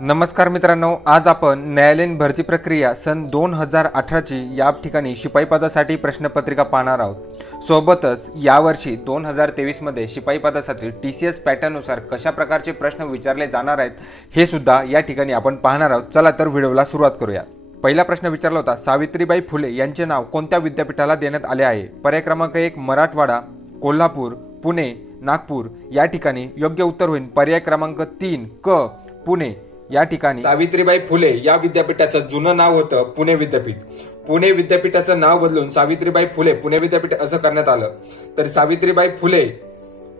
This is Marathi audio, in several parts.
नमस्कार मित्रांनो, आज आपण न्यायालयीन भरती प्रक्रिया सन 2018ची या ठिकाणी शिपाई पदासाठी प्रश्नपत्रिका पाहणार आहोत। सोबतच यावर्षी 2023 मध्ये शिपाई पदासाठी TCS पॅटर्ननुसार कशा प्रकारचे प्रश्न विचारले जाणार आहेत हे सुद्धा या ठिकाणी आपण पाहणार आहोत। चला तर व्हिडिओला सुरुवात करूया। पहिला प्रश्न विचारला होता, सावित्रीबाई फुले यांचे नाव कोणत्या विद्यापीठाला देण्यात आले आहे? पर्याय क्रमांक 1 मराठवाडा, कोल्हापूर, पुणे, नागपूर। या ठिकाणी योग्य उत्तर होईल पर्याय क्रमांक 3 क पुणे। या ठिकाणी सावित्रीबाई फुले या विद्यापीठाचं जुनं नाव होतं पुणे विद्यापीठ। पुणे विद्यापीठाचं नाव बदलून सावित्रीबाई फुले पुणे विद्यापीठ असं करण्यात आलं। तर सावित्रीबाई फुले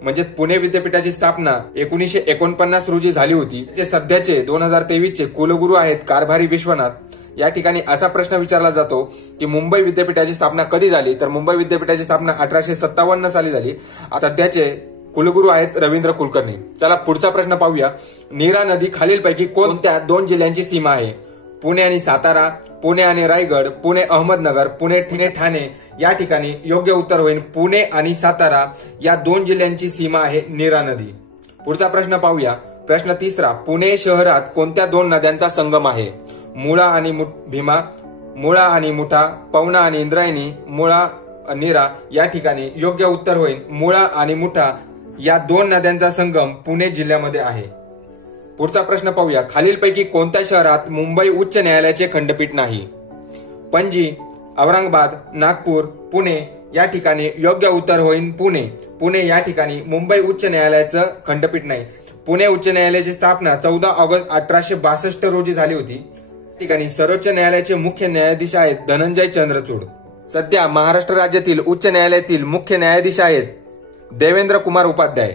म्हणजे पुणे विद्यापीठाची स्थापना 1949 रोजी झाली होती। जे सध्याचे 2023 चे कुलगुरू आहेत कारभारी विश्वनाथ। या ठिकाणी असा प्रश्न विचारला जातो की मुंबई विद्यापीठाची स्थापना कधी झाली? तर मुंबई विद्यापीठाची स्थापना 1857 साली झाली। सध्याचे कुलगुरू आहेत रवींद्र कुलकर्णी। चला पुढचा प्रश्न पाहूया। नीरा नदी खालीलपैकी कोणत्या दोन जिल्ह्यांची सीमा आहे? पुणे आणि सातारा, पुणे आणि रायगड, पुणे अहमदनगर, पुणे ठाणे। या ठिकाणी योग्य उत्तर होईल पुणे आणि सातारा या दोन जिल्ह्यांची सीमा आहे नीरा नदी। पुढचा प्रश्न पाहूया। प्रश्न तिसरा, पुणे शहरात कोणत्या दोन नद्यांचा संगम आहे? मुळा आणि भीमा, मुळा आणि मुठा, पवना आणि इंद्रायणी, मुळा नीरा। या ठिकाणी योग्य उत्तर होईल मुळा आणि मुठा या दोन नद्यांचा संगम पुणे जिल्ह्यामध्ये आहे। पुढचा प्रश्न पाहूया। खालीलपैकी कोणत्या शहरात मुंबई उच्च न्यायालयाचे खंडपीठ नाही? पणजी, औरंगाबाद, नागपूर, पुणे। या ठिकाणी योग्य उत्तर होईल पुणे। पुणे या ठिकाणी मुंबई उच्च न्यायालयाचं खंडपीठ नाही। पुणे उच्च न्यायालयाची स्थापना 14 ऑगस्ट 1862 रोजी झाली होती। ठिकाणी सर्वोच्च न्यायालयाचे मुख्य न्यायाधीश आहेत धनंजय चंद्रचूड। सध्या महाराष्ट्र राज्यातील उच्च न्यायालयातील मुख्य न्यायाधीश आहेत देवेंद्र कुमार उपाध्याय।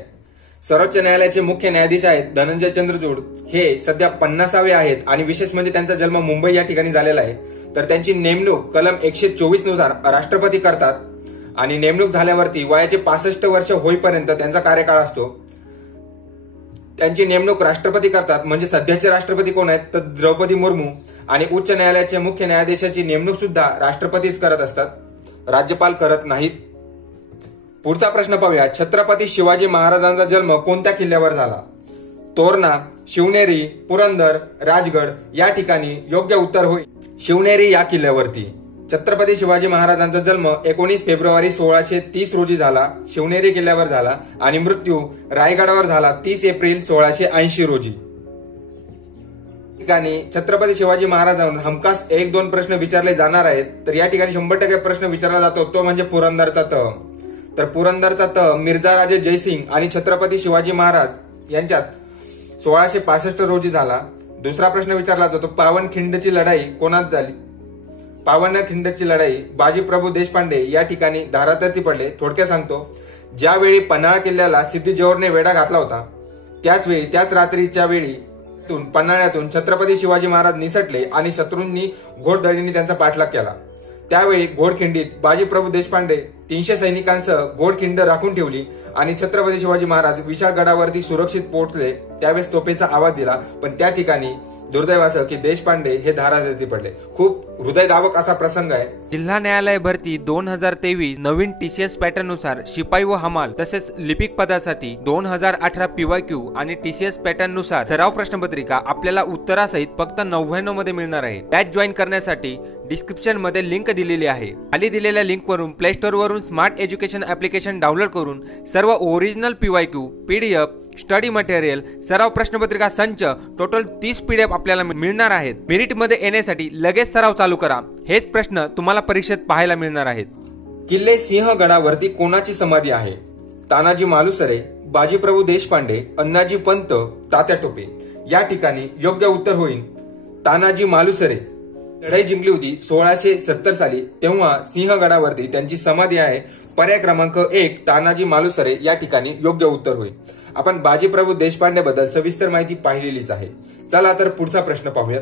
सर्वोच्च न्यायालयाचे मुख्य न्यायाधीश आहेत धनंजय चंद्रचूड। हे सध्या 50वे आहेत आणि विशेष म्हणजे त्यांचा जन्म मुंबई या ठिकाणी झालेला आहे। तर त्यांची नेमणूक कलम 124 नुसार राष्ट्रपती करतात आणि नेमणूक झाल्यावरती वयाचे 65 वर्ष होईपर्यंत त्यांचा कार्यकाळ असतो। त्यांची नेमणूक राष्ट्रपती करतात। म्हणजे सध्याचे राष्ट्रपती कोण आहेत? तर द्रौपदी मुर्मू। आणि उच्च न्यायालयाचे मुख्य न्यायाधीशाची नेमणूक सुद्धा राष्ट्रपतीच करत असतात, राज्यपाल करत नाहीत। पुढचा प्रश्न पाहूया। छत्रपती शिवाजी महाराजांचा जन्म कोणत्या किल्ल्यावर झाला? तोरणा, शिवनेरी, पुरंदर, राजगड। या ठिकाणी योग्य उत्तर होईल शिवनेरी या किल्ल्यावरती। छत्रपती शिवाजी महाराजांचा जन्म 19 फेब्रुवारी 1630 रोजी झाला, शिवनेरी किल्ल्यावर झाला। आणि मृत्यू रायगडावर झाला 30 एप्रिल 1680 रोजी। ठिकाणी छत्रपती शिवाजी महाराजांवर हमखास 1-2 प्रश्न विचारले जाणार आहेत। तर या ठिकाणी 100% प्रश्न विचारला जातो तो म्हणजे पुरंदरचा तह। तर पुरंदरचा तह मिर्झा राजे जयसिंग आणि छत्रपती शिवाजी महाराज यांच्यात 1665 रोजी झाला। दुसरा प्रश्न विचारला जातो, पावनखिंडची लढाई कोणात झाली? पावनखिंडची लढाई बाजीप्रभू देशपांडे या ठिकाणी धारातर्थी पडले। थोडक्यात सांगतो, ज्यावेळी पन्हाळा किल्ल्याला सिद्धी जोहरने वेढा घातला होता त्याच रात्रीच्या वेळी पन्हाळ्यातून छत्रपती शिवाजी महाराज निसटले आणि शत्रूंनी घोडदळीने त्यांचा पाठलाग केला। त्यावेळी घोडखिंडीत बाजीप्रभू देशपांडे 300 सैनिकांसह घोडखिंड राखून ठेवली आणि छत्रपती शिवाजी महाराज विशाळगडावरती सुरक्षित पोहोचले। त्यावेळेस तोफेचा आवाज दिला, पण त्या ठिकाणी दुर्दैव असं की देशपांडे हे धारातीर्थी पडले। खूप हृदयदावक असा प्रसंग आहे। जिल्हा न्यायालय भरती 2023 नवीन TCS पॅटर्न नुसार शिपाई व हमाल तसेच लिपिक पदासाठी 2018 PYQ आणि TCS पॅटर्न नुसार सराव प्रश्नपत्रिका आपल्याला उत्तरासहित फक्त 99 मध्ये मिळणार आहे। बॅच जॉईन करण्यासाठी डिस्क्रिप्शन मध्ये लिंक दिलेली आहे। खाली दिलेल्या लिंक वरून प्ले स्टोर वरून स्मार्ट एज्युकेशन ऍप्लिकेशन डाउनलोड करून सर्व original PYQ, PDF, study material, सराव प्रश्नपत्रिका संच टोटल 30 PDF आपल्याला मिळणार आहेत। मेरिट मध्ये येण्यासाठी लगेच सराव चालू करा। हेच प्रश्न तुम्हाला परीक्षेत पाहायला मिळणार आहेत। किल्ले सिंहगडावरती कोणाची समाधी आहे? तानाजी मालुसरे, बाजीप्रभू देशपांडे, अण्णाजी पंत, तात्या टोपे। या ठिकाणी योग्य उत्तर होईल तानाजी मालुसरे। लढाई जिंकली होती 1670 साली, तेव्हा सिंहगडावरती त्यांची समाधी आहे। पर्याय क्रमांक 1 तानाजी मालुसरे या ठिकाणी योग्य उत्तर होईल। आपण बाजीप्रभू देशपांडे बद्दल सविस्तर माहिती पाहिलेलीच आहे। चला तर पुढचा प्रश्न पाहूयात।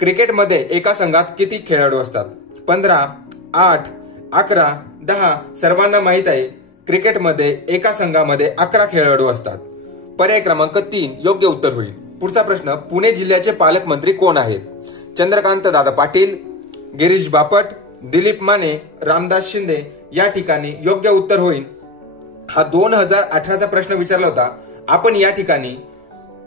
क्रिकेटमध्ये एका संघात किती खेळाडू असतात? 15, 8, 11, 10। सर्वांना माहित आहे क्रिकेटमध्ये एका संघामध्ये 11 खेळाडू असतात। पर्याय क्रमांक 3 योग्य उत्तर होईल। पुढचा प्रश्न, पुणे जिल्ह्याचे पालकमंत्री कोण आहेत? चंद्रकांत दादा पाटील, गिरीश बापट, दिलीप माने, रामदास शिंदे। या ठिकाणी योग्य उत्तर होईल हा 2018चा प्रश्न विचारला होता। आपण या ठिकाणी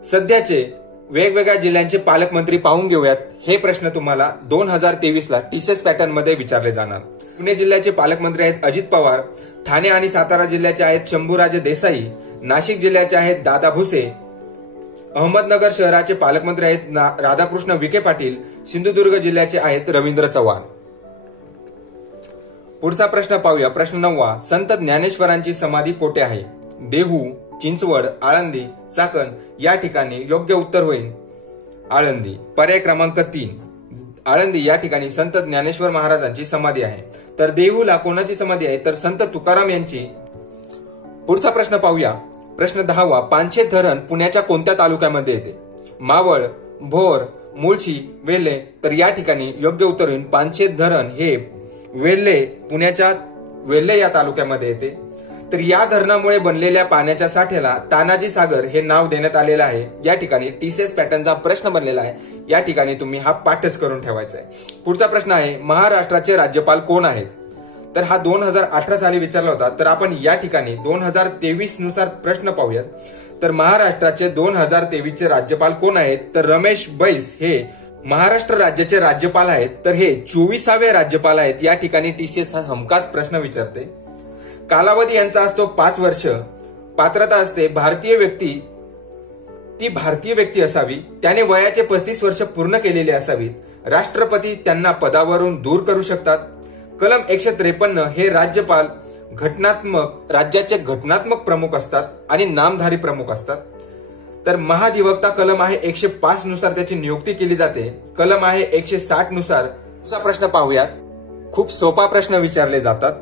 सध्याचे वेगवेगळ्या जिल्ह्यांचे पालकमंत्री पाहून घेऊयात. हे प्रश्न तुम्हाला 2023 ला टीसीएस पॅटर्न मध्ये विचारले जाणार. पुणे जिल्ह्याचे पालकमंत्री आहेत अजित पवार, ठाणे आणि सातारा जिल्ह्याचे आहेत शंभूराजे देसाई, नाशिक जिल्ह्याचे आहेत दादा भुसे, अहमदनगर शहराचे पालकमंत्री आहेत राधाकृष्ण विखे पाटील, सिंधुदुर्ग जिल्ह्याचे आहेत रवींद्र चव्हाण. पुढचा प्रश्न पाहूया. प्रश्न 9. संत ज्ञानेश्वरांची समाधी कोठे आहे? देहू, चिंचवड, आळंदी, चाकण या ठिकाणी योग्य उत्तर होईल आळंदी. पर्याय क्रमांक 3 आळंदी या ठिकाणी संत ज्ञानेश्वर महाराजांची समाधी आहे. तर देहूला कोणाची समाधी आहे? तर संत तुकाराम यांची. पुढचा प्रश्न पाहूया. प्रश्न 10. पानशेत धरण पुण्याच्या कोणत्या तालुक्यामध्ये येते? मावळ, भोर, मुळशी, वेल्हे. तर या ठिकाणी योग्य उत्तर होईल पानशेत धरण हे वेल्हे, पुण्याच्या वेल्हे या तालुक्यामध्ये येते. तर या धरणामुळे बनलेल्या पाण्याच्या साठ्याला तानाजी सागर हे नाव देण्यात आलेलं आहे. या ठिकाणी टीसीएस पॅटर्नचा प्रश्न बनलेला आहे. या ठिकाणी तुम्ही हा पाठच करून ठेवायचा आहे. पुढचा प्रश्न आहे महाराष्ट्राचे राज्यपाल कोण आहेत? तर हा 2018 साली विचारला होता. तर आपण या ठिकाणी 2023 नुसार प्रश्न पाहूयात. तर महाराष्ट्राचे 2023 चे राज्यपाल कोण आहेत? तर रमेश बैस हे महाराष्ट्र राज्याचे राज्यपाल आहेत. तर हे 24वे राज्यपाल आहेत. या ठिकाणी टीसीएस हा हमखास प्रश्न विचारते. कालावधी यांचा असतो 5 वर्ष. पात्रता असते भारतीय व्यक्ती असावी. त्याने वयाचे 35 वर्ष पूर्ण केलेले असावीत. राष्ट्रपती त्यांना पदावरून दूर करू शकतात. कलम 153 हे राज्यपाल राज्याचे घटनात्मक प्रमुख असतात आणि नामधारी प्रमुख असतात. तर महाधिवक्ता कलम आहे 105 नुसार त्याची नियुक्ती केली जाते. कलम आहे 160 नुसार. पुढचा प्रश्न पाहूयात. खूप सोपा प्रश्न विचारले जातात.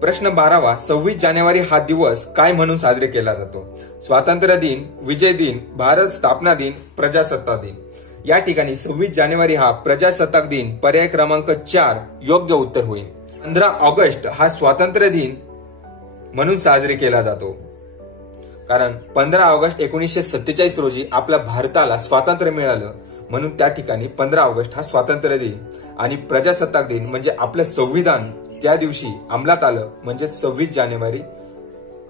प्रश्न 12. 26 जानेवारी हा दिवस काय म्हणून साजरे केला जातो? स्वातंत्र्य दिन, विजय दिन, भारत स्थापना दिन, प्रजासत्ताक दिन. या ठिकाणी 26 जानेवारी हा प्रजासत्ताक दिन पर्याय क्रमांक 4 योग्य उत्तर होईल. 15 ऑगस्ट हा स्वातंत्र्य दिन म्हणून साजरी केला जातो. कारण 15 ऑगस्ट 1947 रोजी आपल्या भारताला स्वातंत्र्य मिळालं, म्हणून त्या ठिकाणी 15 ऑगस्ट हा स्वातंत्र्य दिन आणि प्रजासत्ताक दिन म्हणजे आपलं संविधान त्या दिवशी अंमलात आलं, म्हणजे 26 जानेवारी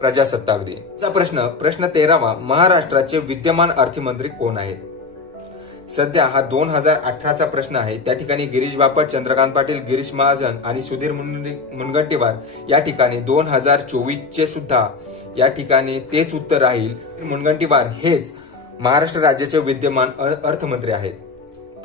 प्रजासत्ताक दिन. प्रश्न 13. महाराष्ट्राचे विद्यमान अर्थमंत्री कोण आहेत? सध्या हा 2018चा प्रश्न आहे. त्या ठिकाणी गिरीश बापट, चंद्रकांत पाटील, गिरीश महाजन आणि सुधीर मुनगंटीवार. या ठिकाणी 2024 सुद्धा या ठिकाणी तेच उत्तर राहील. मुनगंटीवार हेच महाराष्ट्र राज्याचे विद्यमान अर्थमंत्री आहेत.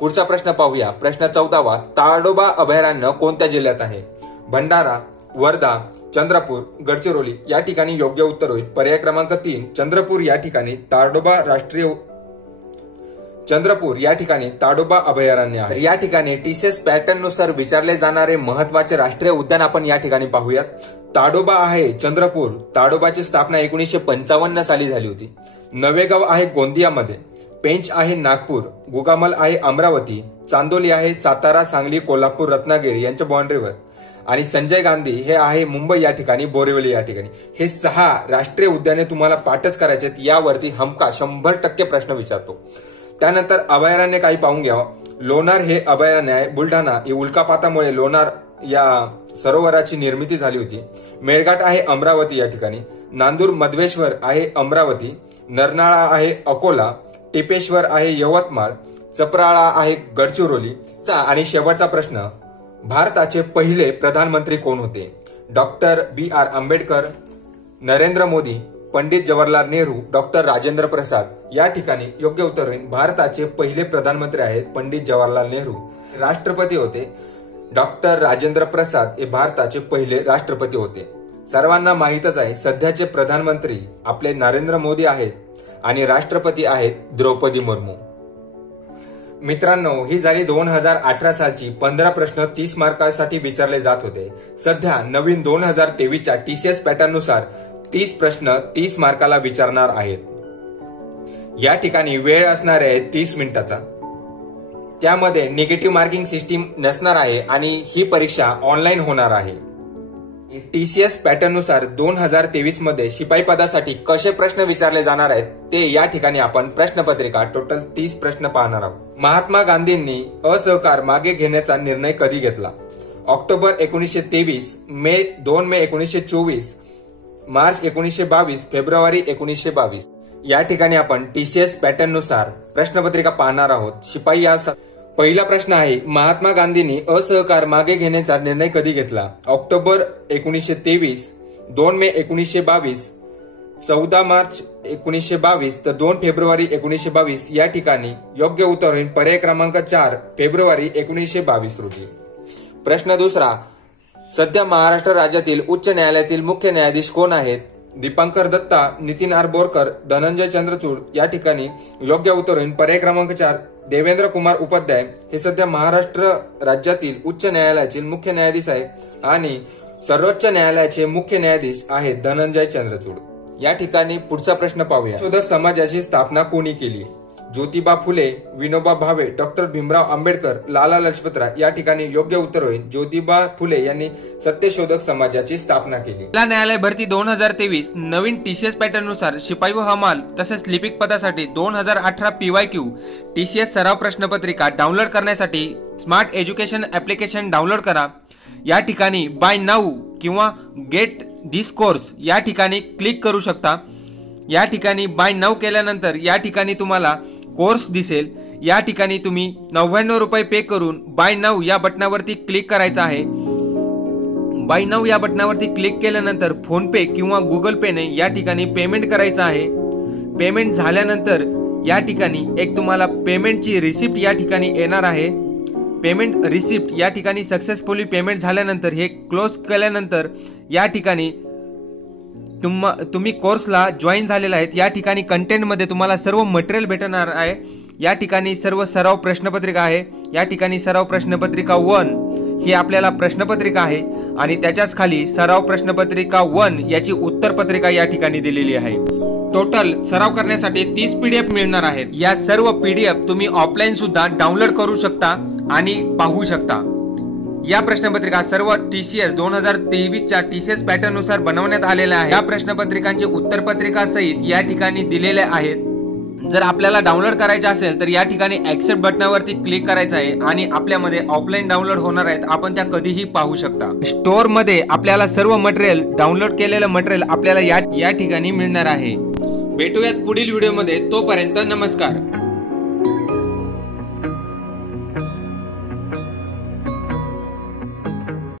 पुढचा प्रश्न पाहूया. प्रश्न 14. ताडोबा अभयारण्य कोणत्या जिल्ह्यात आहे? भंडारा, वर्धा, चंद्रपूर, गडचिरोली. या ठिकाणी योग्य उत्तर होईल पर्याय क्रमांक 3 चंद्रपूर. या ठिकाणी ताडोबा अभयारण्य आहे. या ठिकाणी टीसीएस पॅटर्न नुसार विचारले जाणारे महत्वाचे राष्ट्रीय उद्यान आपण या ठिकाणी पाहूयात. ताडोबा आहे चंद्रपूर. ताडोबाची स्थापना 1955 साली झाली होती. नवेगाव आहे गोंदियामध्ये. पेंच आहे नागपूर. गुगामल आहे अमरावती. चांदोली आहे सातारा, सांगली, कोल्हापूर, रत्नागिरी यांच्या बाउंड्रीवर. आणि संजय गांधी हे आहे मुंबई या ठिकाणी, बोरिवली या ठिकाणी. हे 6 राष्ट्रीय उद्याने तुम्हाला पाठच करायचे. यावरती हमका 100% प्रश्न विचारतो. त्यानंतर अभयारण्य काही पाहून घ्या. लोणार हे अभयारण्य आहे. बुलढाणा ही उल्कापातामुळे लोणार या सरोवराची निर्मिती झाली होती. मेळघाट आहे अमरावती या ठिकाणी. नांदूर मधवेश्वर आहे अमरावती. नरनाळा आहे अकोला. टिपेश्वर आहे यवतमाळ. चपराळा आहे गडचिरोली. आणि शेवटचा प्रश्न. भारताचे पहिले प्रधानमंत्री कोण होते? Doctor B.R. Ambedkar, Narendra Modi, Pandit Jawaharlal Nehru, doctor Rajendra Prasad. या ठिकाणी योग्य उत्तर होईल भारताचे पहिले प्रधानमंत्री आहेत पंडित जवाहरलाल नेहरू. राष्ट्रपती होते डॉक्टर राजेंद्र प्रसाद हे भारताचे पहिले राष्ट्रपती होते. सर्वांना माहीतच आहे सध्याचे प्रधानमंत्री आपले नरेंद्र मोदी आहेत आणि राष्ट्रपती आहेत द्रौपदी मुर्मू. मित्रांनो, ही झाली 2018 सालची 15 प्रश्न 30 मार्कासाठी विचारले जात होते. सध्या नवीन 2023च्या टीसीएस पॅटर्न नुसार 30 प्रश्न 30 मार्काला विचारणार आहेत. या ठिकाणी वेळ असणार आहे 30 मिनिटाचा. त्यामध्ये निगेटिव्ह मार्किंग सिस्टीम नसणार आहे आणि ही परीक्षा ऑनलाईन होणार आहे. टीसीएस पॅटर्न नुसार 2023 मध्ये शिपाई पदासाठी कसे प्रश्न विचारले जाणार आहेत ते या ठिकाणी आपण प्रश्नपत्रिका टोटल 30 प्रश्न पाहणार आहोत. महात्मा गांधींनी असहकार मागे घेण्याचा निर्णय कधी घेतला? ऑक्टोबर 1923, 2 मे 1924, मार्च 1922, फेब्रुवारी 1922. या ठिकाणी आपण टीसीएस पॅटर्न नुसार प्रश्नपत्रिका पाहणार आहोत। शिपाई या पहिला प्रश्न आहे, महात्मा गांधींनी असहकार मागे घेण्याचा निर्णय कधी घेतला? ऑक्टोबर 1923, 2 मे 1922, 14 मार्च 1922 तर 2 फेब्रुवारी 1922 या ठिकाणी योग्य उत्तर होईल पर्याय क्रमांक 4 फेब्रुवारी 1922 रोजी। प्रश्न दुसरा, सध्या महाराष्ट्र राज्यातील उच्च न्यायालयातील मुख्य न्यायाधीश कोण आहेत? दीपांकर दत्ता, नितीन आर बोरकर, धनंजय चंद्रचूड या ठिकाणी योग्य उत्तर होईल पर्याय क्रमांक 4 देवेंद्र कुमार उपाध्याय हे सध्या महाराष्ट्र राज्यातील उच्च न्यायालयाचे मुख्य न्यायाधीश आहेत आणि सर्वोच्च न्यायालयाचे मुख्य न्यायाधीश आहेत धनंजय चंद्रचूड। या ठिकाणी पुढचा प्रश्न पाहूया, शोधक समाजाची स्थापना कोणी केली? ज्योतिबा फुले, विनोबा भावे, डॉक्टर भीमराव आंबेडकर, लाला लजपतराय या ठिकाणी योग्य उत्तर होईल ज्योतिबा फुले यांनी सत्यशोधक समाजाची स्थापना केली। जिल्हा न्यायालय भरती 2023 नवीन टीसीएस पॅटर्न नुसार शिपाई व हमाल तसेच लिपिक पदासाठी 2018 PYQ टीसीएस सराव प्रश्नपत्रिका डाउनलोड करण्यासाठी स्मार्ट एज्युकेशन ऍप्लिकेशन डाउनलोड करा। या ठिकाणी बाय नाऊ किंवा गेट दिस कोर्स या ठिकाणी क्लिक करू शकता। या ठिकाणी बाय नाऊ केल्यानंतर या ठिकाणी तुम्हाला कोर्स दिसेल। या ठिकाणी तुम्ही 99 रुपये पे करून बाय नाऊ या बटनावरती क्लिक करायचं आहे। बाय नाऊ या बटनावरती क्लिक केल्यानंतर फोन पे किंवा गुगल पेने या ठिकाणी पेमेंट करायचं आहे। पेमेंट झाल्यानंतर या ठिकाणी एक तुम्हाला पेमेंटची रिसिप्ट या ठिकाणी येणार आहे। पेमेंट रिसिप्ट या ठिकाणी सक्सेसफुली पेमेंट झाल्यानंतर हे क्लोज केल्यानंतर या ठिकाणी तुम्ही कोर्सला जॉईन झालेला आहेत। या ठिकाणी कंटेंटमध्ये तुम्हाला सर्व मटेरियल भेटणार आहे। या ठिकाणी सर्व सराव प्रश्नपत्रिका आहे। या ठिकाणी सराव प्रश्नपत्रिका 1 ही आपल्याला प्रश्नपत्रिका आहे आणि त्याच्याच खाली सराव प्रश्नपत्रिका 1 याची उत्तरपत्रिका या ठिकाणी दिलेली आहे। टोटल सराव करण्यासाठी 30 PDF मिळणार आहेत। या सर्व PDF तुम्ही ऑफलाईन सुद्धा डाउनलोड करू शकता आणि पाहू शकता। या प्रश्नपत्रिका सर्व टीसीएस 2023च्या टीसीएस पॅटर्न नुसार बनवण्यात आलेल्या आहेत। या प्रश्नपत्रिकांची उत्तरपत्रिका सहित या ठिकाणी दिलेल्या आहेत। जर आपल्याला डाउनलोड करायचे असेल तर या ठिकाणी ऍक्सेप्ट बटनावरती क्लिक करायचं आहे आणि आपल्यामध्ये ऑफलाईन डाउनलोड होणार आहेत। आपण त्या कधीही पाहू शकता। स्टोअर मध्ये आपल्याला सर्व मटेरियल डाउनलोड केलेलं मटेरियल आपल्याला या ठिकाणी मिळणार आहे। भेटूयात पुढील व्हिडिओमध्ये, तोपर्यंत नमस्कार।